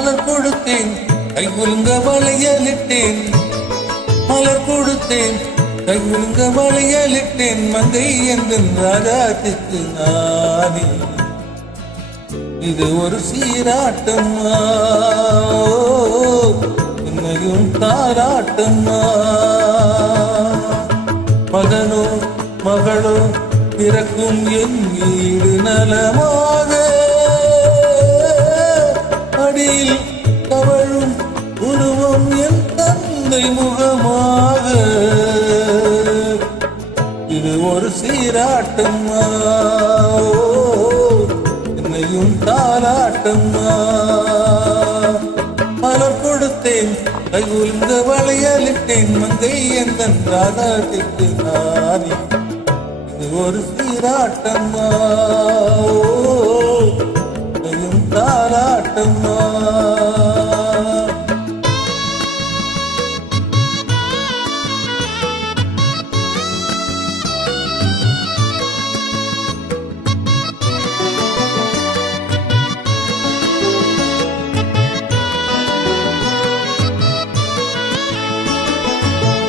மலர் கொடுத்தேன் கைகுலுங்க வளையலிட்டேன், மலர் கொடுத்தேன் கைகுலுங்க வளையலிட்டேன். மங்கை எந்தன் ராஜாத்திற்கு நானே இது ஒரு சீராட்டம்மா, என்னையும் தாராட்டம்மா. மகனோ மகளோ பிறக்கும் என் வீடு நலமாக, அடியில் தவழும் உருவம் என் தந்தை முகமாக. இது ஒரு சீராட்டம்மா, என்னையும் தாராட்டம்மா. மலர் கொடுத்தேன் கைகுலுங்க வளையலிட்டேன், மங்கை எந்தன் ராதாத்திற்கு நானே இது ஒரு சீராட்டம்மா, என்னையும் தாராட்டம்மா.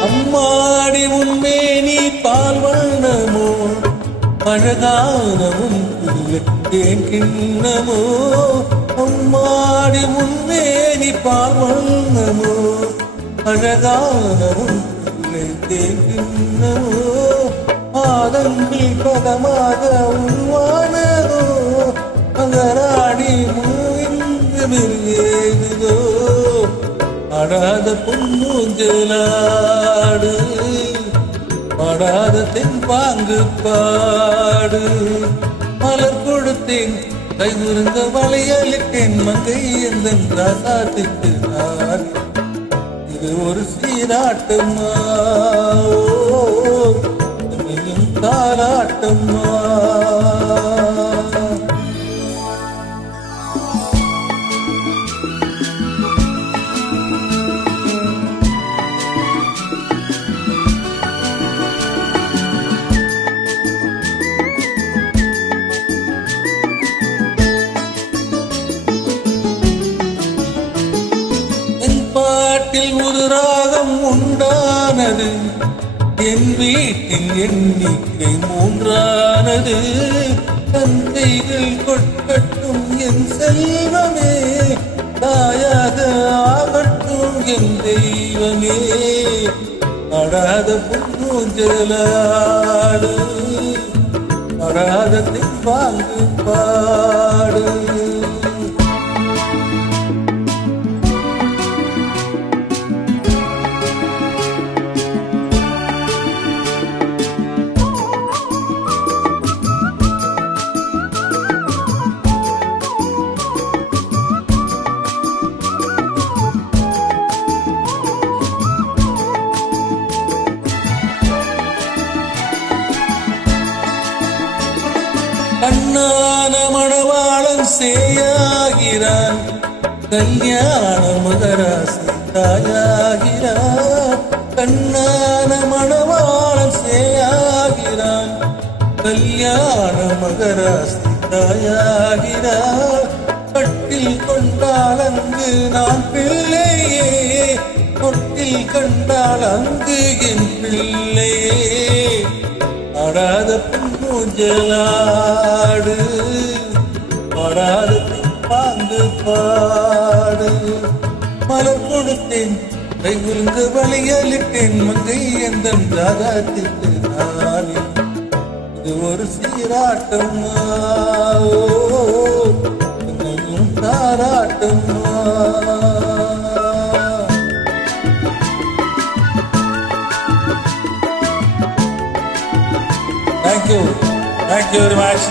அம்மாடி உன்மேனி பால் வண்ணமோ, அழகான உன் பிள்ளைத்தேன் கிண்ணமோ. அம்மாடி உன்மேனி பால் வண்ணமோ, அழகான உன் பிள்ளைத்தேன் கிண்ணமோ. பாதங்கள் பதமாக உருவானதோ, மகராணி மூன்று மெருகேகுதோ. ஆடாத பொன்னூஞ்சலாடு, பாடாத தென்பாங்கு பாடு. மலர் கொடுத்தேன் கைகுலுங்க வளையலிட்டேன், மங்கை எந்தன் ராசாத்திற்கு நானே இது ஒரு சீராட்டம்மா, என்னையும் தாராட்டம்மா. பாட்டில் ஒரு ராகம் உண்டானது, என் வீட்டின் எண்ணிக்கை மூன்றானது. தந்தைகள் கொட்கட்டும் என் செல்வமே, தாயாக ஆகட்டும் என் தெய்வமே. ஆடாத பொன்னூஞ்சலாடு, ஆடாத தென்பாங்கு பாடு. கண்ணான மணவாளன் சேயாகிறான், கல்யாண மகராசி தாயாகிறான். கண்ணான மணவாளன் சேயாகிறான், கல்யாண மகராசி தாயாகிறான். கட்டில் கொண்டால் அங்கு நான் பிள்ளையே, தொட்டில் கண்டால் அங்கு என் பிள்ளையே. ஆடாத பொன்னூஞ்சலாடு, பாடாத தென்பாங்கு பாடு. மலர் கொடுத்தேன் கைகுலுங்க வளையலிட்டேன், மங்கை எந்தன் ராதாத்திற்கு நானே இது ஒரு சீராட்டம்மா, என்னையும் தாராட்டம்மா. Thank you very much.